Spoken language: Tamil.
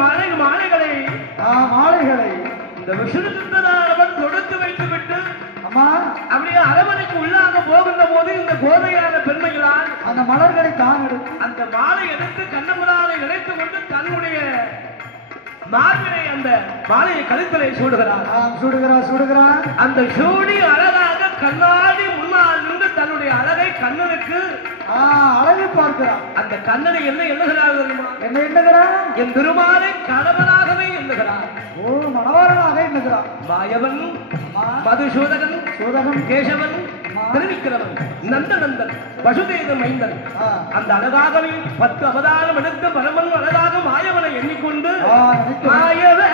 மாலை மாலைகளை. ஆ மாலைகளை. இந்த விஷ்ணுசுந்தரவன் தொடுத்து வைத்து விட்டு அம்மா. அப்படியே அரவணைக்கு உள்ளாக போகின்ற போது இந்த கோதையான பெண்மைகளால் அந்த மலர்களை தான் அந்த மாலை எடுத்து கண்ணமுறாலை நினைத்து கொண்டு தன்னுடைய மார்பினை அந்த மாலையை கழுத்தலை சூடுகிறார். சூடுகிறார் சூடுகிறார் அந்த சூடி அழகாக கண்ணாடி முன்னால் நின்று தன்னுடைய அழகை கண்ணனுக்கு அழகு பார்க்கிறா அந்த கண்ணனை என்ன எண்ணுகிறார் தெரியுமா? என்ன எண்ணுகிறா என் திருமாலை கணவனாகவே எண்ணுகிறார் ஓ மணவாளனாக எண்ணுகிறா மாயவன் அம்மா மதுசூதகன் சூதகன் கேசவன் திருவிக்கிரவன் நந்தநந்தன் பசுதேவ மைந்தன். அந்த அழகாகவே பத்து அவதாரம் எடுத்து பரமன் அழகாக மாயவனை எண்ணிக்கொண்டு. மாயவனே